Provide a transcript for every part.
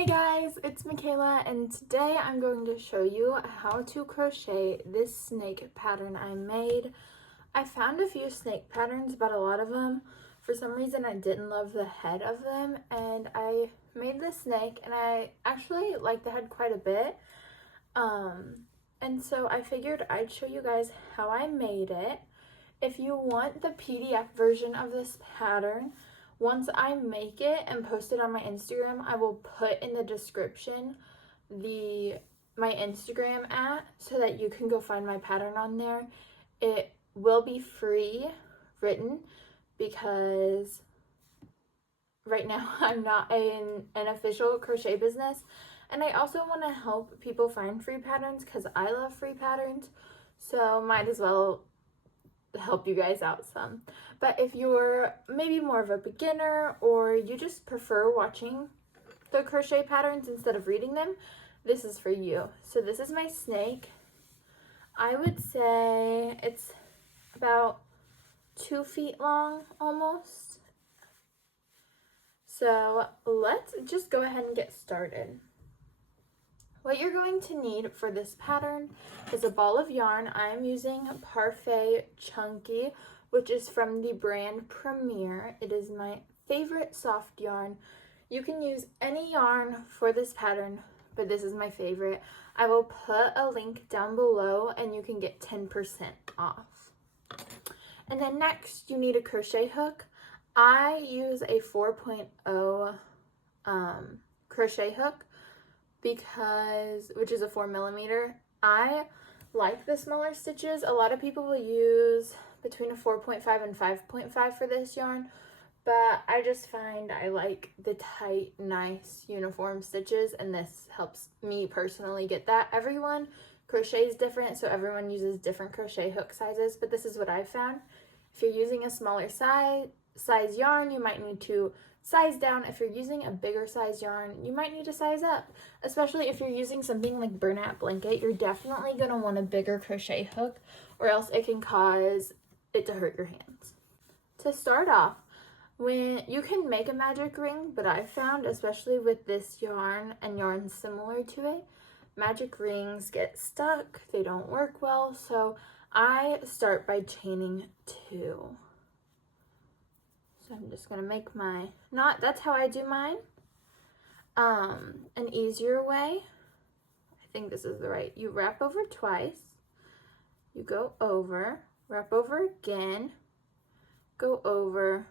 Hey guys, it's Michaela, and today I'm going to show you how to crochet this snake pattern I made. I found a few snake patterns, but a lot of them, for some reason I didn't love the head of them, and I made this snake and I actually like the head quite a bit. And so I figured I'd show you guys how I made it. If you want the PDF version of this pattern, once I make it and post it on my Instagram, I will put in the description my Instagram so that you can go find my pattern on there. It will be free written because right now I'm not in an official crochet business, and I also want to help people find free patterns because I love free patterns, so might as well help you guys out some. But if you're maybe more of a beginner or you just prefer watching the crochet patterns instead of reading them, this is for you. So this is my snake. I would say it's about 2 feet long almost. So let's just go ahead and get started. What you're going to need for this pattern is a ball of yarn. I'm using Parfait Chunky, which is from the brand Premier. It is my favorite soft yarn. You can use any yarn for this pattern, but this is my favorite. I will put a link down below and you can get 10% off. And then next you need a crochet hook. I use a 4.0 crochet hook, which is a 4mm. I like the smaller stitches. A lot of people will use between a 4.5 and 5.5 for this yarn, but I just find I like the tight, nice, uniform stitches, and this helps me personally get that. Everyone crochets different, so everyone uses different crochet hook sizes, but this is what I found. If you're using a smaller size yarn, you might need to size down. If you're using a bigger size yarn, you might need to size up. Especially if you're using something like burlap blanket, you're definitely going to want a bigger crochet hook, or else it can cause it to hurt your hands. To start off, when you can make a magic ring, but I've found, especially with this yarn and yarns similar to it, magic rings get stuck, they don't work well, so I start by chaining 2. So I'm just going to make my knot. That's how I do mine. An easier way, I think this is the right, you wrap over twice, you go over, wrap over again, go over,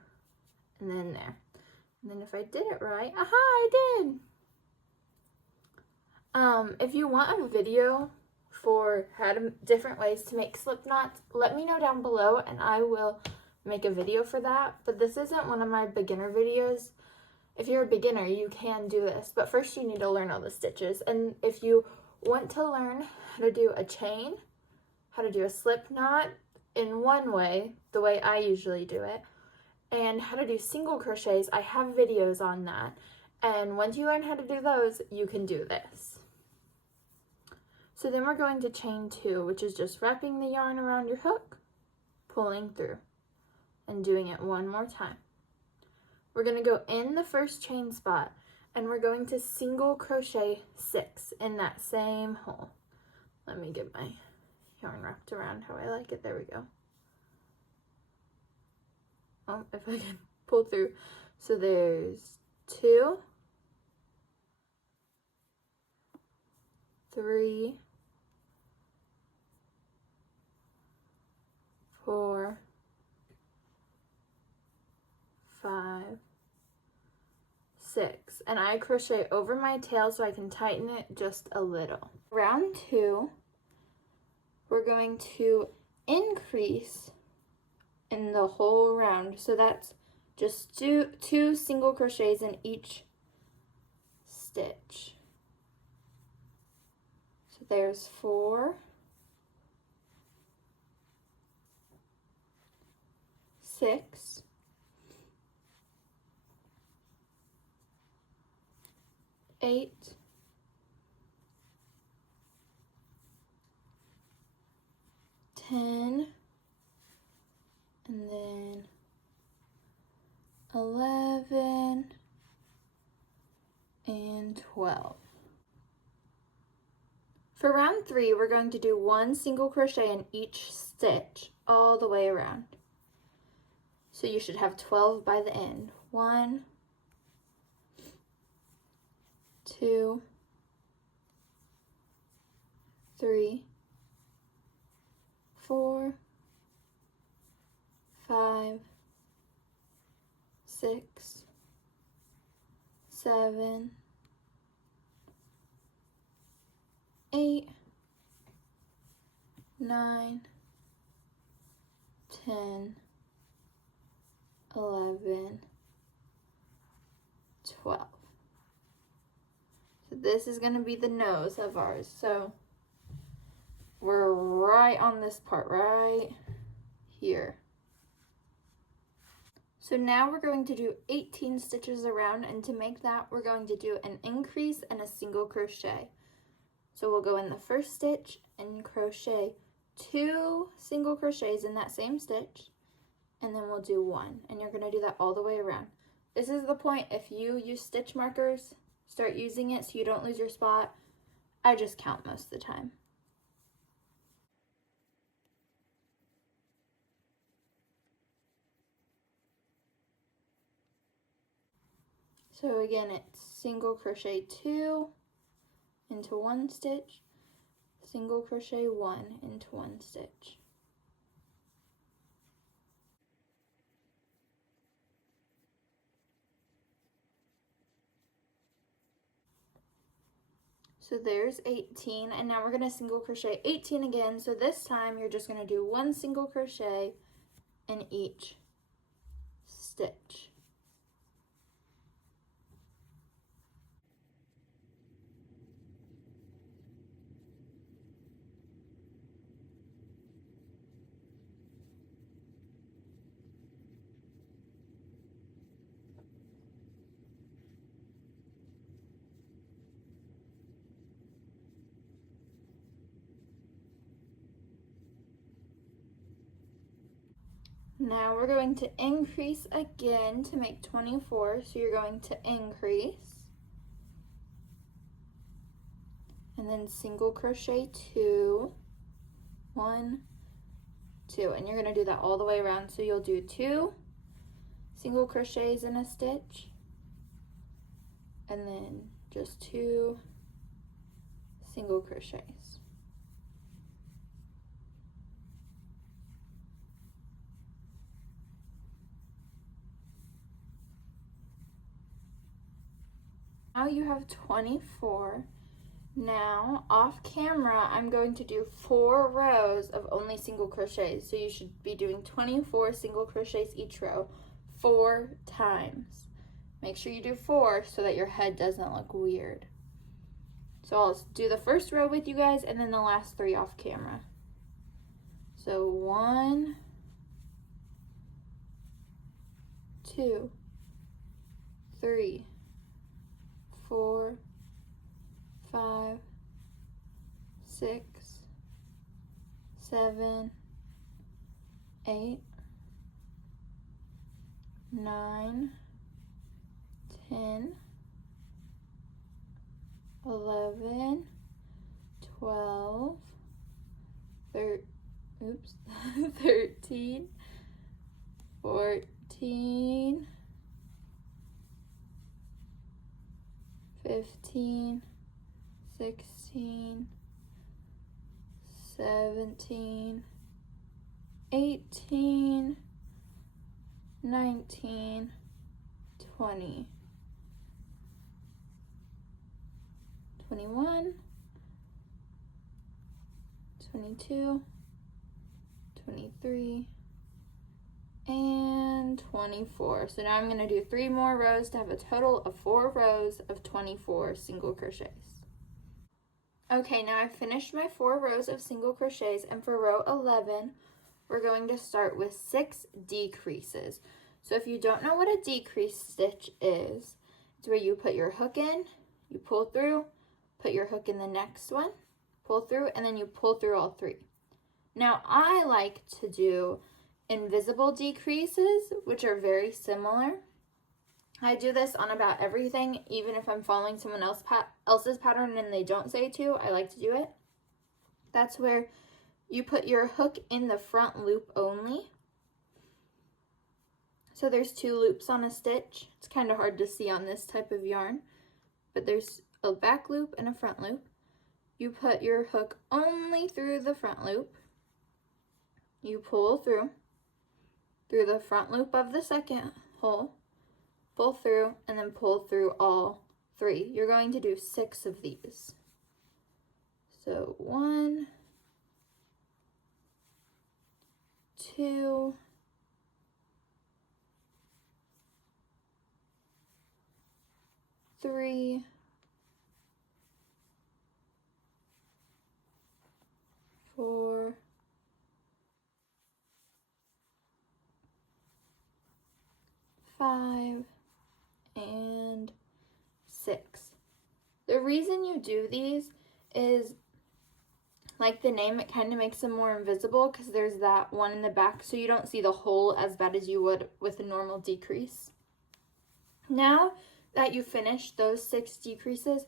and then there. And then if I did it right, aha, I did! If you want a video for different ways to make slip knots, let me know down below and I will make a video for that. But this isn't one of my beginner videos. If you're a beginner, you can do this, but first you need to learn all the stitches. And if you want to learn how to do a chain, how to do a slip knot in one way, the way I usually do it, and how to do single crochets, I have videos on that. And once you learn how to do those, you can do this. So then we're going to chain 2, which is just wrapping the yarn around your hook, pulling through, and doing it one more time. We're going to go in the first chain spot, and we're going to single crochet 6 in that same hole. Let me get my yarn wrapped around how I like it. There we go. Oh, if I can pull through. So there's 2, 3, 4, 5, 6, and I crochet over my tail so I can tighten it just a little. Round 2, we're going to increase in the whole round, so that's just two single crochets in each stitch. So there's 4, 6, 8, 10, and then 11 and 12. For round 3, we're going to do 1 single crochet in each stitch all the way around. So you should have 12 by the end. 1, 2, 3, 4, 5, 6, 7, 8, 9, 10, 11, 12. So this is going to be the nose of ours. So we're right on this part right here. So now we're going to do 18 stitches around, and to make that, we're going to do an increase and a single crochet. So we'll go in the first stitch and crochet 2 single crochets in that same stitch, and then we'll do 1, and you're going to do that all the way around. This is the point. If you use stitch markers, start using it so you don't lose your spot. I just count most of the time. So again, it's single crochet 2 into 1 stitch, single crochet 1 into 1 stitch. So there's 18, and now we're going to single crochet 18 again. So this time you're just going to do 1 single crochet in each stitch. Now we're going to increase again to make 24. So you're going to increase and then single crochet 2, 1, 2, and you're going to do that all the way around. So you'll do 2 single crochets in a stitch, and then just 2 single crochets. Now you have 24. Now off camera, I'm going to do 4 rows of only single crochets. So you should be doing 24 single crochets each row 4 times. Make sure you do 4 so that your head doesn't look weird. So I'll do the first row with you guys and then the last 3 off camera. So 1, 2, 3, 4, 5, 6, 7, 8, 9, 10, 11, 12, 13, 14, 15, 16, 17, 18, 19, 20, 21, 22, 23, and 24. So now I'm going to do 3 more rows to have a total of 4 rows of 24 single crochets. Okay, now I've finished my 4 rows of single crochets, and for row 11, we're going to start with 6 decreases. So if you don't know what a decrease stitch is, it's where you put your hook in, you pull through, put your hook in the next one, pull through, and then you pull through all 3. Now I like to do invisible decreases, which are very similar. I do this on about everything, even if I'm following someone else's pattern and they don't say to, I like to do it. That's where you put your hook in the front loop only. So there's 2 loops on a stitch. It's kind of hard to see on this type of yarn, but there's a back loop and a front loop. You put your hook only through the front loop. You pull through the front loop of the second hole, pull through, and then pull through all 3. You're going to do 6 of these. So 1, 2, 3, 4, 5, and 6. The reason you do these is, like the name, it kind of makes them more invisible because there's that one in the back, so you don't see the hole as bad as you would with a normal decrease. Now that you finished those 6 decreases,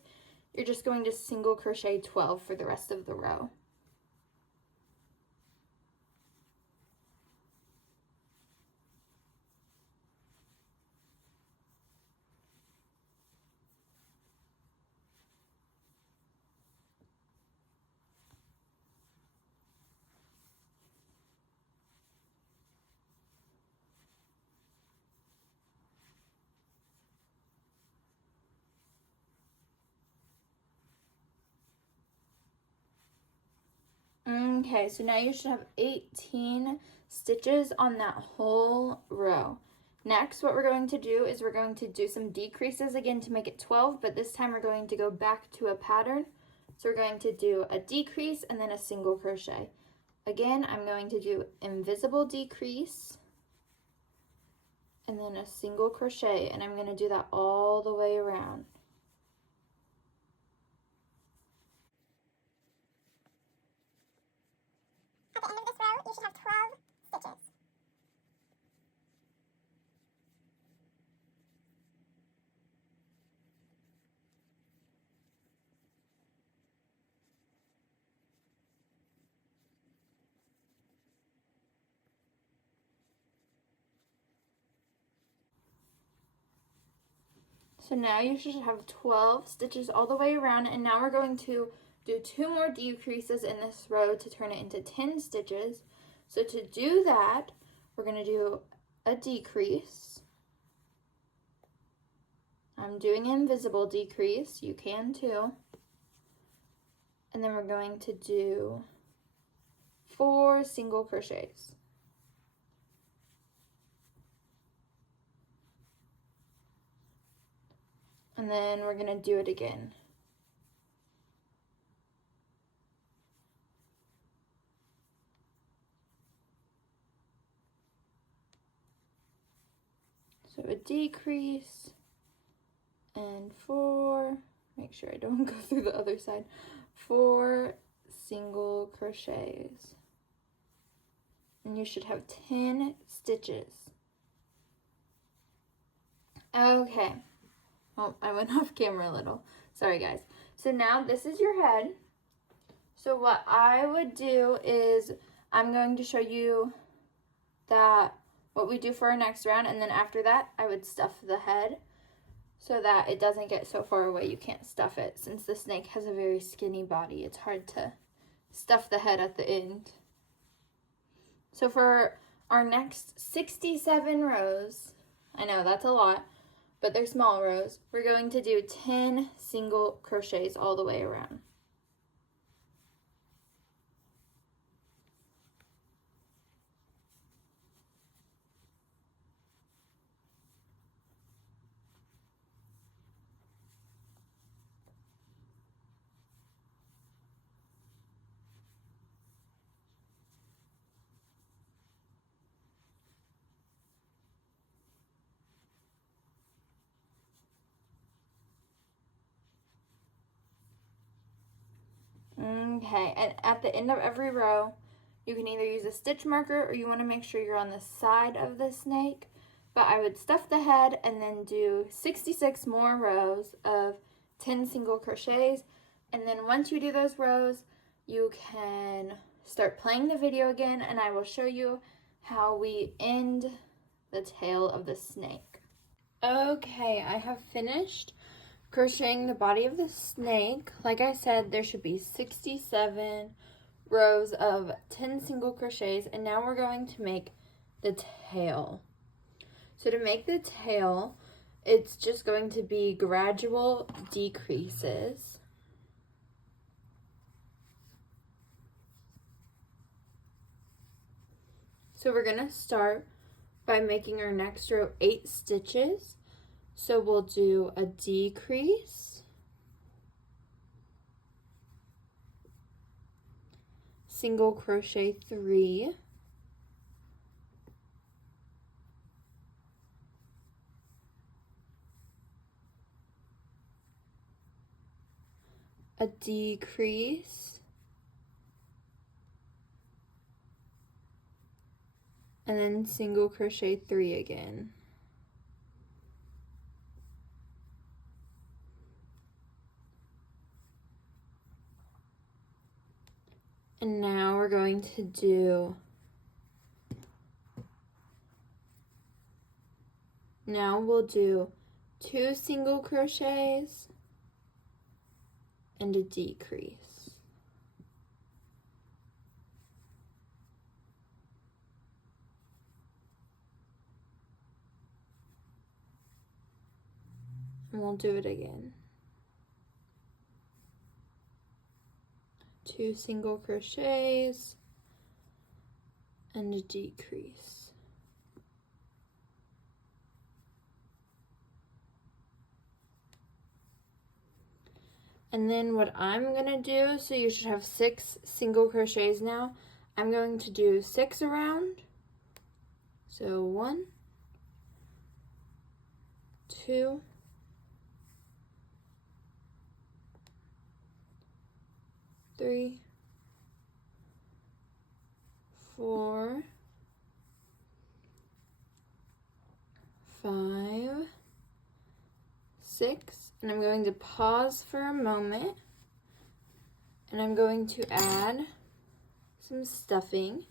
you're just going to single crochet 12 for the rest of the row. Okay, so now you should have 18 stitches on that whole row. Next, what we're going to do is we're going to do some decreases again to make it 12, but this time we're going to go back to a pattern. So we're going to do a decrease and then a single crochet. Again, I'm going to do invisible decrease and then a single crochet, and I'm going to do that all the way around. At the end of this row, you should have 12 stitches. So now you should have 12 stitches all the way around, and now we're going to do 2 more decreases in this row to turn it into 10 stitches. So to do that, we're going to do a decrease. I'm doing an invisible decrease, you can too. And then we're going to do 4 single crochets. And then we're going to do it again. So a decrease and 4, make sure I don't go through the other side, 4 single crochets. And you should have 10 stitches. Okay. Oh, I went off camera a little. Sorry, guys. So now this is your head. So what I would do is I'm going to show you that what we do for our next round, and then after that I would stuff the head so that it doesn't get so far away you can't stuff it. Since the snake has a very skinny body, it's hard to stuff the head at the end. So for our next 67 rows, I know that's a lot, but they're small rows, we're going to do 10 single crochets all the way around. Okay, and at the end of every row, you can either use a stitch marker or you want to make sure you're on the side of the snake. but I would stuff the head and then do 66 more rows of 10 single crochets. And then once you do those rows, you can start playing the video again, and I will show you how we end the tail of the snake. Okay, I have finished crocheting the body of the snake. Like I said, there should be 67 rows of 10 single crochets, and now we're going to make the tail. So to make the tail, it's just going to be gradual decreases. So we're going to start by making our next row 8 stitches. So we'll do a decrease, single crochet 3, a decrease, and then single crochet 3 again. And now we're going to do, we'll do 2 single crochets and a decrease. And we'll do it again. 2 single crochets and a decrease. And then what I'm going to do, so you should have 6 single crochets now. I'm going to do 6 around. So 1, 2, 3, 4, 5, 6, and I'm going to pause for a moment, and I'm going to add some stuffing.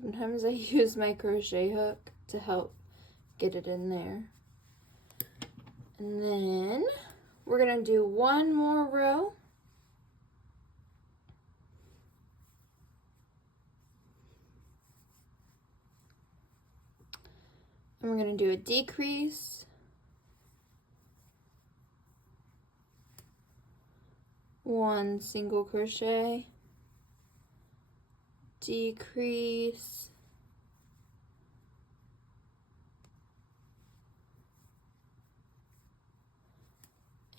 Sometimes I use my crochet hook to help get it in there. And then we're going to do one more row. And we're going to do a decrease. One single crochet. Decrease,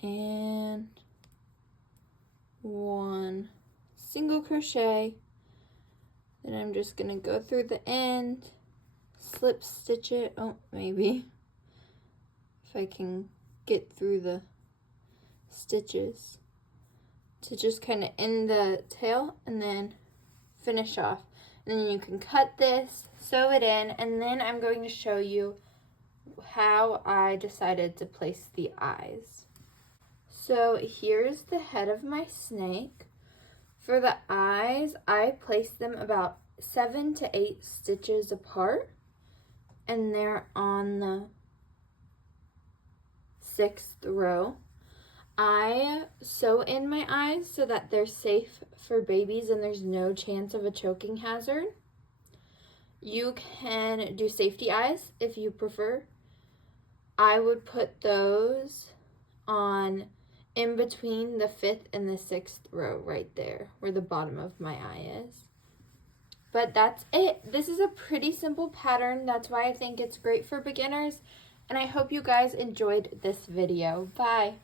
and 1 single crochet. Then I'm just going to go through the end, slip stitch it. Oh, maybe if I can get through the stitches to just kind of end the tail and then finish off. And then you can cut this, sew it in, and then I'm going to show you how I decided to place the eyes. So here's the head of my snake. For the eyes, I placed them about 7 to 8 stitches apart, and they're on the 6th row. I sew in my eyes so that they're safe for babies and there's no chance of a choking hazard. You can do safety eyes if you prefer. I would put those on in between the 5th and the 6th row right there where the bottom of my eye is. But that's it. This is a pretty simple pattern. That's why I think it's great for beginners. And I hope you guys enjoyed this video. Bye.